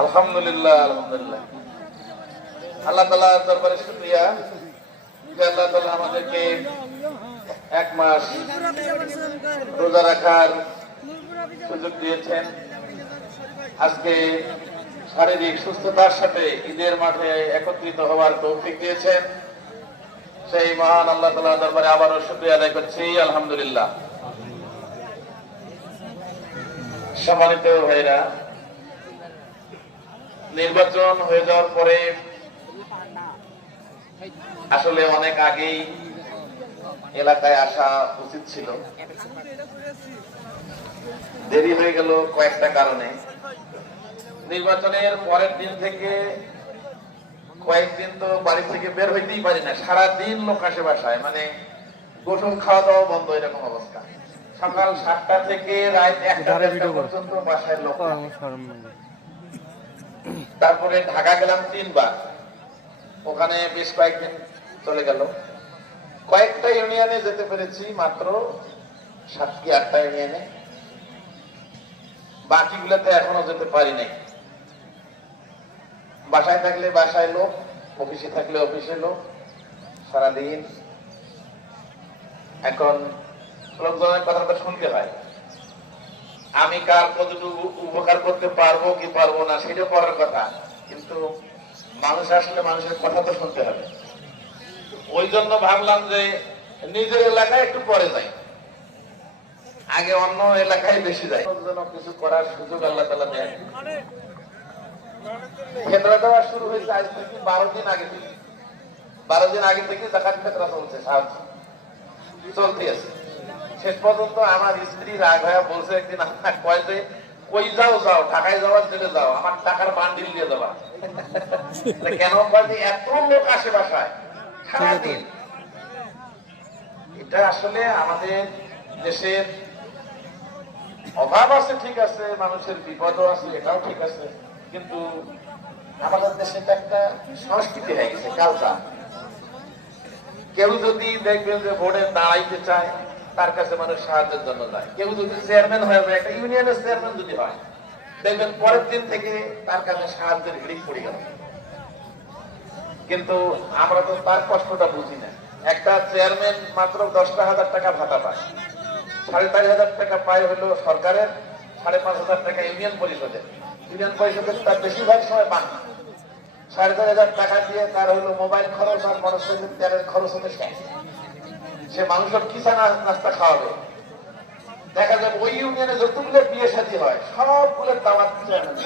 আলহামদুলিল্লাহ আলহামদুলিল্লাহ। আল্লাহ তাআলার দরবারে শুকরিয়া যে আল্লাহ তাআলা আমাদেরকে এক মাস রোজা রাখার সুযোগ দিয়েছেন। আজকে শারীরিক সুস্থতার সাথে ঈদের মাঠে একত্রিত হওয়ার তৌফিক দিয়েছেন। সেই মহান আল্লাহ তাআলার দরবারে আবারও শুকরিয়া আদায় করছি, আলহামদুলিল্লাহ। সম্মানিত ভাইরা, নির্বাচন হয়ে যাওয়ার পরে আসলে অনেক আগেই এলাকায় আসা উচিত ছিল, দেরি হয়ে গেল কয়েকটা কারণে। নির্বাচনের পরের দিন থেকে কয়েকদিন তো বাড়ি থেকে বের হইতেই পারি না, সারাদিন লোক আসে বাসায়, মানে গোসল খাওয়া দাওয়া বন্ধ, এরকম অবস্থা। সকাল 7টা থেকে রাত 1টা পর্যন্ত বাসায় লোক। তারপরে ঢাকা গেলাম 3 বার, ওখানে বেশ কয়েকদিন চলে গেল। কয়েকটা ইউনিয়নে যেতে পেরেছি, মাত্র 7 কি 8টা ইউনিয়নে, বাকিগুলোতে এখনো যেতে পারি নাই। বাসায় থাকলে বাসায় লোক, অফিসে থাকলে অফিসে লোক, সারাদিন। এখন লোকজনের কথাটা শুনতে হয়, আমি কার কতটুকু উপকার করতে পারবো কি পারবো না সেটা পরের কথা, কিন্তু মানুষ আসলে মানুষের কথা তো শুনতে হবে। ওই জন্য ভাবলাম যে নিজের এলাকায় একটু পরে যাই, আগে অন্য এলাকায় বেশি যাই, কিছু করার সুযোগ আল্লাহ তাআলা দেন। ফেতরা দেওয়া শুরু হয়েছে আজ থেকে 12 দিন আগে থেকে। 12 দিন আগে থেকে যাকাত ফেতরা চলছে, চলতে আছে। শেষ পর্যন্ত আমার স্ত্রী রাগ হয়ে বলছে একদিন, কয় যে কই যাও যাও, ঢাকায় যাওয়ার জন্য যাও, আমার টাকার বান্ডিল দিয়ে যাবা। কেন? এত লোক আসে বাসায় সারাদিন। এটা আসলে আমাদের দেশের অভাব আছে, ঠিক আছে, মানুষের বিপদও আছে, এটাও ঠিক আছে, কিন্তু আমাদের দেশে একটা সংস্কৃতি হয়ে গেছে, কালচার। কেউ যদি দেখবেন যে ভোটে দাঁড়াইতে চায়, তার কাছে মানুষ সাহায্যের জন্য যায়। কেউ যদি চেয়ারম্যান হয়ে যায়, একটা ইউনিয়নের চেয়ারম্যান যদি হয়, দেখবেন পরের দিন থেকে তার কাছে সাহায্যের হিড়িক পড়ে গেল। কিন্তু আমরা তো তার কষ্টটা বুঝি না। একটা চেয়ারম্যান মাত্র 10,000 টাকা ভাতা পায়, 4,500 টাকা পায় হলো সরকারের, 5,500 টাকা ইউনিয়ন পরিষদের। ইউনিয়ন পরিষদের তার বেশিরভাগ সময় পান না। 4,500 টাকা দিয়ে তার হলো মোবাইল খরচ আর মানুষের তেলের খরচ হতে শেষ। সে মানুষের কি নাস্তা খাওয়াবে? দেখা যাবে ওই ইউনিয়নে যতগুলো বিয়ে শাদী হয় সবগুলোর দাওয়াত চেয়ারম্যান।